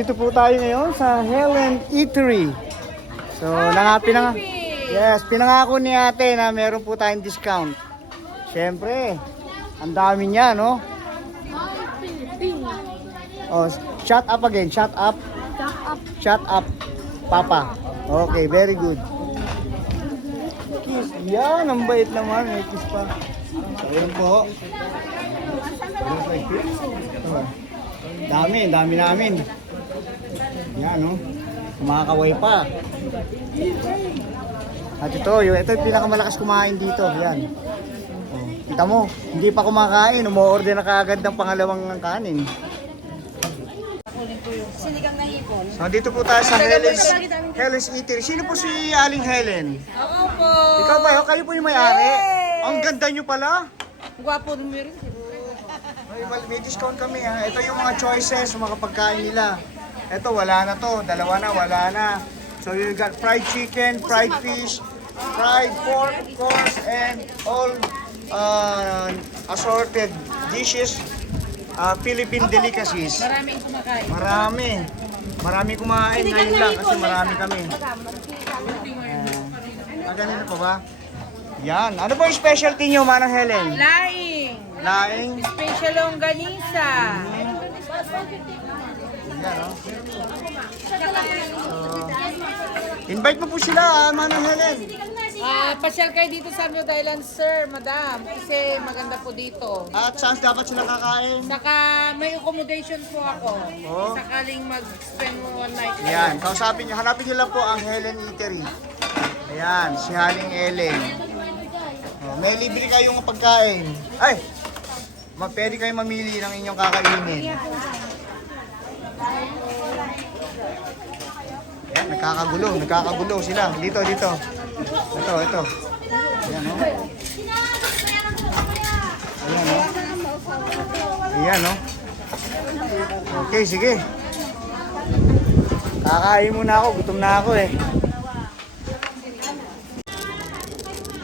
Nandito po tayo ngayon sa Helen Eatery. So, pinangako ni ate na meron po tayong discount. Siyempre, ang dami niya, no? Oh, shut up again, shut up. Shut up, Papa. Okay, very good. Kiss. Yan, ang bait naman. May kiss pa. Ayun po. Dami namin. Yan, no? Kumakaway pa. At ito yung pinakamalakas kumain dito. Yan. Oh, kita mo, hindi pa kumakain. Umo-order na kaagad ng pangalawang kanin. Sinigang na hipon. So, dito po tayo sa Helen's Eatery. Sino po si Aling Helen? Ako po. Ikaw ba? Kayo po yung may-ari? Yay! Ang ganda nyo pala. Gwapo rin mo rin. May discount kami ha. Ito yung mga choices, mga pagkain nila. Ito wala na to, dalawa na, wala na. So you got fried chicken, fried fish, fried pork, of course, and all assorted dishes, Philippine delicacies. Maraming kumakain. Marami kumain ngayon lang kasi marami kami. Ganito pa ba? Yan. Ano po yung specialty nyo, Manang Helen? Laing. Laing. Special longganisa. Yan, no? Invite mo po sila, Manang Helen. Pasyal kayo dito sa Rhode Island, sir, madam. Kasi maganda po dito. At saan dapat sila kakain? Saka may accommodation po ako. Oh. Sakaling mag-spend mo one night. Yan, hanapin nyo lang po ang Helen Eatery. Ayan, si Haling Ellen. Oh, may libre kayong pagkain. Ay! Pwede kayong mamili ng inyong kakainin. Yan, nagkakagulo sila. Dito. Ito. Ayan, no? Ayan, no? Okay, sige. Kakain muna ako, gutom na ako eh.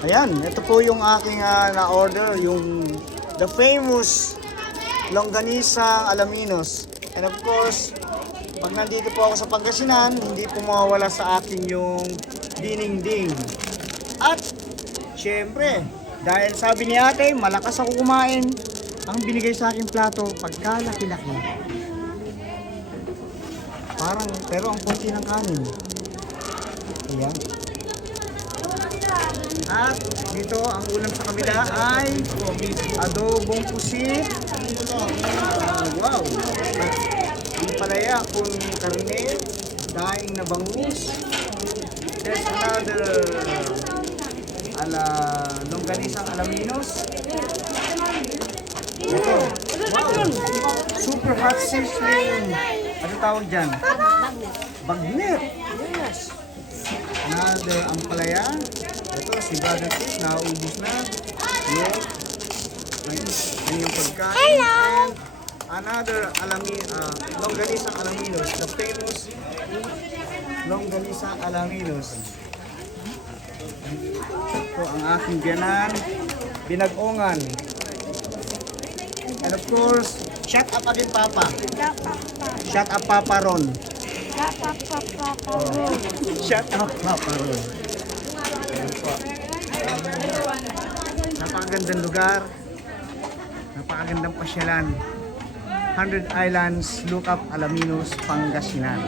Ayan, ito po yung aking na-order, yung the famous longganisa Alaminos. And of course, pag nandito po ako sa Pangasinan, hindi po mawawala sa akin yung dinengdeng. At, syempre, dahil sabi ni ate, malakas ako kumain, ang binigay sa akin plato, pagkalaki-laki. Pero ang konti ng kanin. Ayan. At dito ang ulam sa kabila ay adobong pusit. Wow! Ang palaya kung karne, daing na bangus. There's another longganisang Alaminos. Ito. Wow! Super hot sizzling. Ano tawag dyan? Bagnet. Yes. Another ampalaya. Ito, si Brother Chris, nauubos na. Yes. Yan yung pagkain. Hello! And another longganisang Alaminos. The famous longganisang Alaminos. Ito ang aking biyanan. Binag-ongan. And of course, shut up again, Papa. Shut up, Papa Ron. Shut up, Papa Ron. Napakagandang lugar. Napakagandang pasyalan. 100 Islands, look up Alaminos, Pangasinan.